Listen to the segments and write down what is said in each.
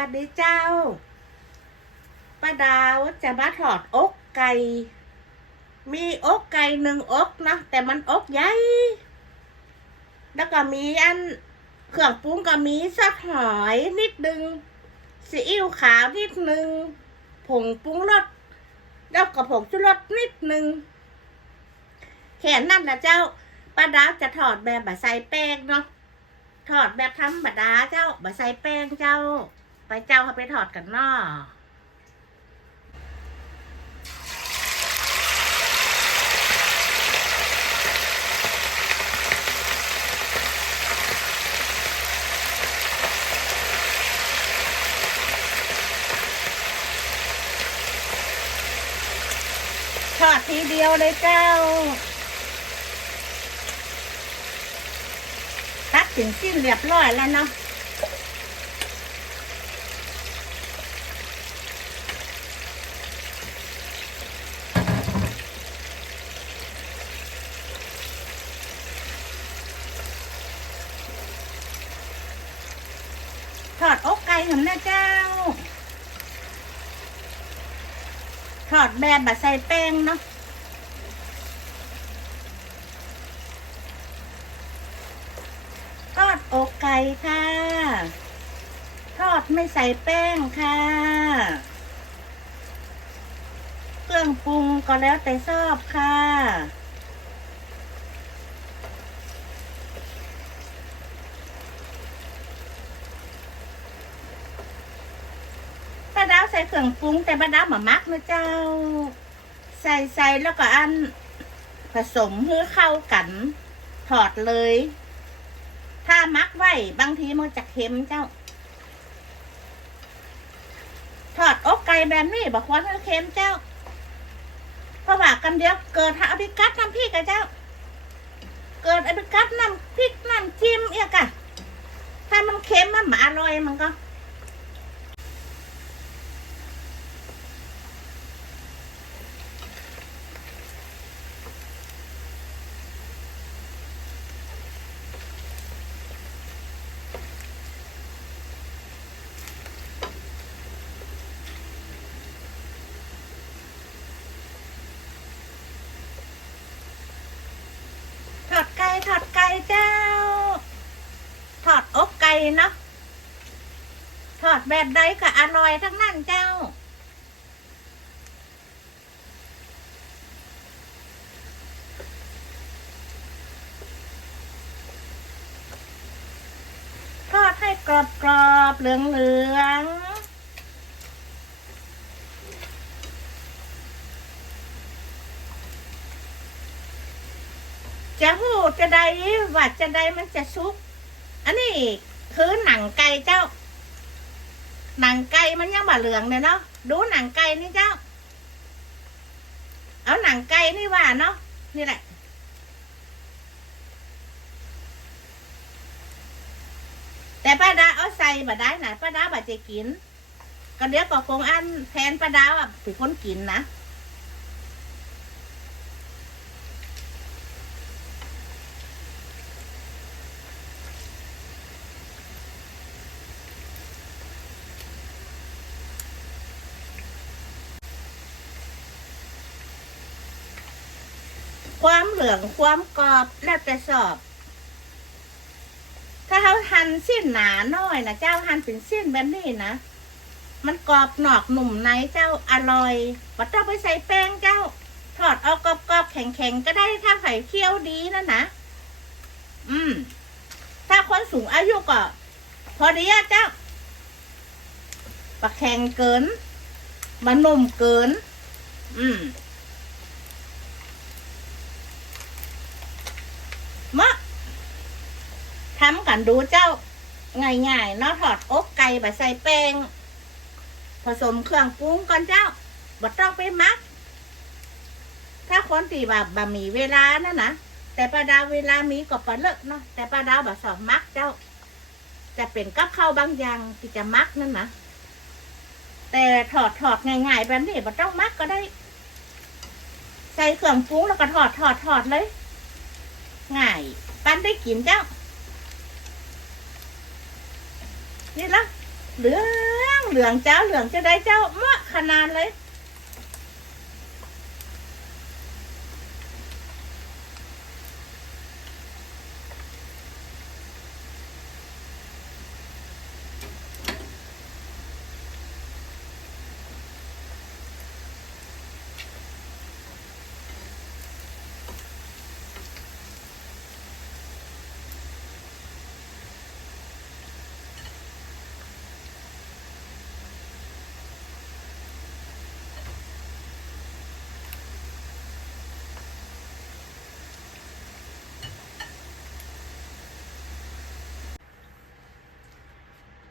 วัสดีเจ้าป้าดาวจะมาถอดอกไก่ มีอกไก่หนึ่งอกนะแต่มันอกใหญ่ แล้วก็มีอันเครื่องปรุงก็มีสักหอยนิดนึงซีอิ๊วขาวนิดนึงผงปรุงรสแล้วก็ผงชูรสนิดนึงแค่นั้นนะเจ้าป้าดาวจะถอดแบบบะใส่แป้งเนาะถอดแบบธรรมดาเจ้าบะใส่แป้งเจ้า ไปเจ้าเขาไปถอดกันนาะทอดทีเดียวเลยเจ้า ตัดถึงสิ้นเรียบร้อยแล้วเนาะ ถ อดอกไก่หนะเจ้าถอดแบบแบบใส่แป้งเนาะทอดอกไก่ค่ะ ทอดไม่ใส่แป้งค่ะ เครื่องปรุงก็แล้วแต่ชอบค่ะ ดาวใส่เครื่องปรุงแต่ป้าดาวมามักนะเจ้า ใส่ใส่แล้วก็อันผสมให้เข้ากันถอดเลย ถ้ามักไว้บางทีมันจะเค็มเจ้า ถอดอกไก่แบบนี้บอกว่ามันเค็มเจ้า เพราะว่ากันเดียวเกิดหาอภิกัดน้ำพริกอะเจ้า เกิดอภิกัดน้ำพริกน้ำจิ้มเอียกะถ้ามันเค็มมันมาอร่อยมันก็ ถอดไก่ถอดไก่เจ้า ถอดอกไก่ เนาะถอดแบบใดก็อร่อยทั้งนั้นเจ้า ทอดให้กรอบกรอบๆเหลืองเหลืองจะหูจะใดว่าจะใดมันจะสุก อันนี้ คือหนังไก่เจ้า หนังไก่มันยังบ่เหลืองเลยเนาะดูหนังไก่นี่เจ้า เอาหนังไก่นี่ว่าเนาะนี่แหละแต่ป้าดาเอาใส่บ่ได้นะป้าดาบ่จะกิน ก็เดี๋ยวก็คงอันแทนป้าดาอะเป็นคนกินนะ ความเหลืองความกรอบแล้วแต่ชอบ ถ้าเขาหั่นเส้นหนาหน่อยนะเจ้าหั่นเป็นเส้นแบบนี้นะมันกรอบนอกหนุ่มในเจ้าอร่อยบัต้องไปใส่แป้งเจ้าทอดเอากรอบๆแข็งๆก็ได้ถ้าไข่เคี่ยวดีนะนะอืม ถ้าคนสูงอายุก็พอดีอะเจ้าปลาแข็งเกินมันนุ่มเกิน อืม มาทำกันดูเจ้าง่ายๆเนาะถอดอกไก่แบบใส่แป้ง ผสมเครื่องปรุงก่อนเจ้าบ่ต้องไปมัก ถ้าคนตีแบบบะหมี่เวลานั่นนะแต่ปลาดาวเวลามีก็ปลาเลอะเนาะแต่ปลาดาวแบบสอบมักเจ้า จะเป็นกับข้าวบางอย่างที่จะมักนั่นนะแต่ถอดถอดง่ายๆแบบนี้บ่ต้องมักก็ได้ ใส่เครื่องปรุงแล้วก็ถอดถอดถอดเลย ง่าย ปันได้กินเจ้านี่ละเหลืองเหลืองเจ้าเหลืองจะได้เจ้าเหมาะขนาดเลย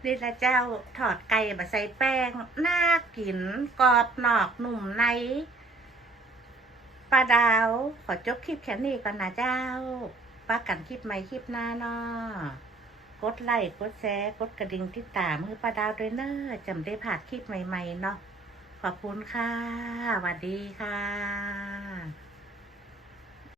นี่ละเจ้าถอดไก่มาใส่แป้งน่ากินกรอบนอกหนุ่มในปลาดาว ขอจบคลิปแค่นี้ก่อนนะเจ้าป้ากันคลิปใหม่คลิปหน้าเนาะกดไลค์กดแชร์กดกระดิ่งติดตามมือป้าดาวด้วยเนอะจำได้ผ่านคลิปใหม่ ๆ เนาะขอบคุณค่ะสวัสดีค่ะ